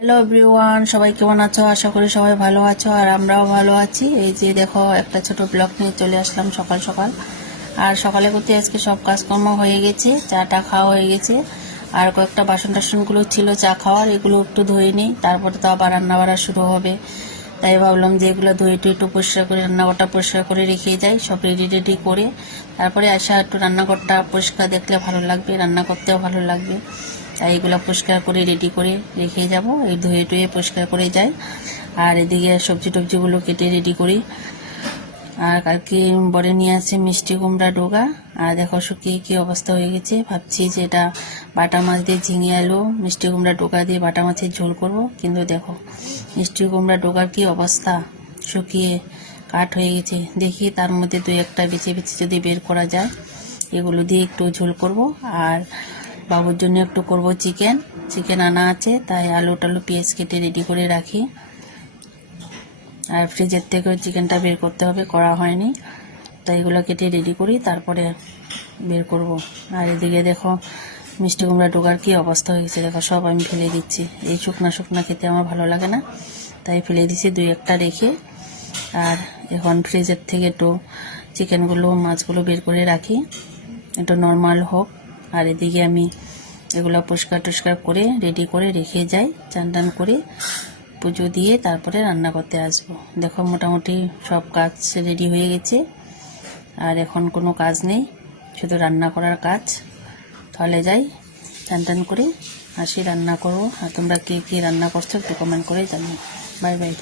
Hello everyone, সবাই কেমন আছো? আশা করি সবাই ভালো আছো আর আমরাও ভালো আছি। এই যে দেখো, একটা ছোট ব্লগ নিয়ে চলে আসলাম সকাল সকাল। আর সকালে করতে আজকে সব কাজকর্ম হয়ে গেছে, চাটা খাওয়া হয়ে গেছে। আর কয়েকটা বাসন টাসনগুলো ছিল চা খাওয়ার, এগুলো একটু ধুয়ে নিই, তারপরে তো আবার রান্না বাড়া শুরু হবে। তাই ভাবলাম যে এগুলো ধুয়ে একটু পরিষ্কার করে রান্নাঘরটা পরিষ্কার করে রেখে যাই, সব রেডি করে। তারপরে আসা একটু রান্নাঘরটা পরিষ্কার দেখলে ভালো লাগবে, রান্না করতেও ভালো লাগবে। তাই এগুলো পরিষ্কার করে রেডি করে রেখে যাব, এই ধুয়ে টুয়ে পরিষ্কার করে যাই। আর এদিকে সবজি টবজিগুলো কেটে রেডি করি। আর কালকে বরে নিয়ে আসছে মিষ্টি কুমড়া ডোগা। আর দেখো শুকিয়ে কি অবস্থা হয়ে গেছে। ভাবছি যে এটা বাটা মাছ দিয়ে ঝিঙে আলু মিষ্টি কুমড়া ডোগা দিয়ে বাটা মাছের ঝোল করব, কিন্তু দেখো মিষ্টি কুমড়া ডোগার কি অবস্থা, শুকিয়ে কাঠ হয়ে গেছে। দেখি তার মধ্যে দু একটা বেছে বেছে যদি বের করা যায়, এগুলো দিয়ে একটু ঝোল করব। আর বাবুর জন্য একটু করব চিকেন আনা আছে, তাই আলু টালু পেঁয়াজ কেটে রেডি করে রাখি। আর ফ্রিজের থেকেও চিকেনটা বের করতে হবে, করা হয়নি, তাই এগুলো কেটে রেডি করি, তারপরে বের করব। আর এদিকে দেখো মিষ্টি কুমড়া ডোগার কি অবস্থা হয়ে গেছে, দেখো সব আমি ফেলে দিচ্ছি। এই শুকনা শুকনা খেতে আমার ভালো লাগে না, তাই ফেলে দিচ্ছি দুই একটা রেখে। আর এখন ফ্রিজের থেকে একটু চিকেনগুলো মাছগুলো বের করে রাখি, একটু নর্মাল হোক। আর এদিকে আমি এগুলো পরিষ্কার টরিষ্কার করে রেডি করে রেখে যাই, চান টান করে পুজো দিয়ে তারপরে রান্না করতে আসবো। দেখো মোটামুটি সব কাজ রেডি হয়ে গেছে, আর এখন কোনো কাজ নেই, শুধু রান্না করার কাজ। তাহলে যাই, চান টান করে আসি, রান্না করবো। আর তোমরা কে কী রান্না করছো একটু কমেন্ট করে জানিও। Bye bye.